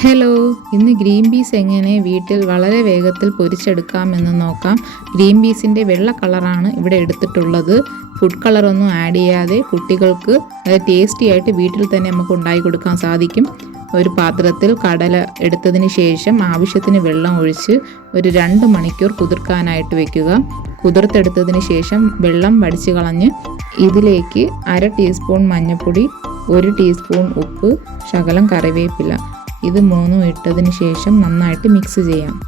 Hello ഇന്ന് green peas എങ്ങനെ വീട്ടിൽ വളരെ വേഗത്തിൽ പൊരിച്ചെടുക്കാമെന്ന് നോക്കാം. ഗ്രീൻ പീസിന്റെ വെള്ള കളറാണ് ഇവിടെ എടുത്തിട്ടുള്ളത്. ഫുഡ് കളറൊന്നും ആഡ് ചെയ്യാതെ കുട്ടികൾക്ക് അത് ടേസ്റ്റി ആയിട്ട് വീട്ടിൽ തന്നെ നമുക്ക് ഉണ്ടാക്കി കൊടുക്കാൻ സാധിക്കും. ഒരു പാത്രത്തിൽ കടല എടുത്തതിന് ശേഷം ആവശ്യത്തിന് വെള്ളം ഒഴിച്ച് ഒരു രണ്ട് മണിക്കൂർ കുതിർക്കാനായിട്ട് വെക്കുക. കുതിർത്തെടുത്തതിന് ശേഷം വെള്ളം വടിച്ച് കളഞ്ഞ് ഇതിലേക്ക് അര ടീസ്പൂൺ മഞ്ഞൾപ്പൊടി ഒരു ടീസ്പൂൺ ഉപ്പ് ശകലം കറിവേപ്പില. ഇത് മൂന്നും ഇട്ടതിന് ശേഷം നന്നായിട്ട് മിക്സ് ചെയ്യാം.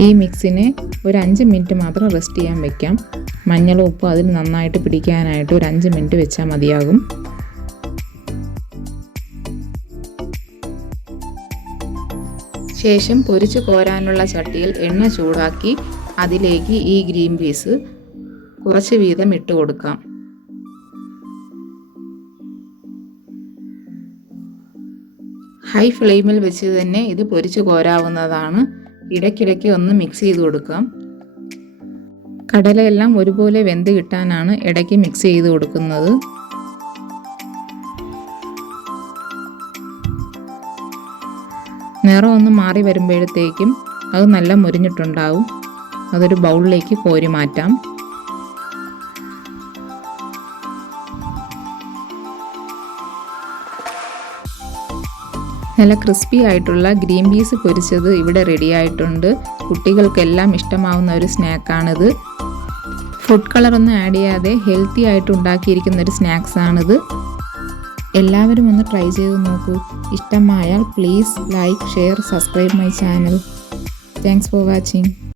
ഈ മിക്സിനെ ഒരു അഞ്ച് മിനിറ്റ് മാത്രം റെസ്റ്റ് ചെയ്യാൻ വെക്കാം. മഞ്ഞളും ഉപ്പും അതിന് നന്നായിട്ട് പിടിക്കാനായിട്ട് ഒരു അഞ്ച് മിനിറ്റ് വെച്ചാൽ മതിയാകും. ശേഷം പൊരിച്ച് കോരാനുള്ള ചട്ടിയിൽ എണ്ണ ചൂടാക്കി അതിലേക്ക് ഈ ഗ്രീൻ പീസ് കുറച്ച് വീതം ഇട്ട് കൊടുക്കാം. ഹൈ ഫ്ലെയിമിൽ വെച്ച് തന്നെ ഇത് പൊരിച്ച് കോരാവുന്നതാണ്. ഇടയ്ക്കിടയ്ക്ക് ഒന്ന് മിക്സ് ചെയ്ത് കൊടുക്കാം കടലയെല്ലാം ഒരുപോലെ വെന്ത് കിട്ടാനാണ് ഇടയ്ക്ക് മിക്സ് ചെയ്ത് കൊടുക്കുന്നത്. നിറം ഒന്ന് മാറി വരുമ്പോഴത്തേക്കും അത് നല്ല മുരിഞ്ഞിട്ടുണ്ടാവും. അതൊരു ബൗളിലേക്ക് കോരി മാറ്റാം. നല്ല ക്രിസ്പി ആയിട്ടുള്ള ഗ്രീൻ പീസ് പൊരിച്ചത് ഇവിടെ റെഡി ആയിട്ടുണ്ട്. കുട്ടികൾക്കെല്ലാം ഇഷ്ടമാവുന്ന ഒരു സ്നാക്കാണിത് ഫുഡ് കളറൊന്നും ആഡ് ചെയ്യാതെ ഹെൽത്തി ആയിട്ട് ഉണ്ടാക്കിയിരിക്കുന്ന ഒരു സ്നാക്സ് സ്നാക്സാണിത് എല്ലാവരും ഒന്ന് ട്രൈ ചെയ്ത് നോക്കൂ. ഇഷ്ടമായാൽ please like share subscribe my channel thanks for watching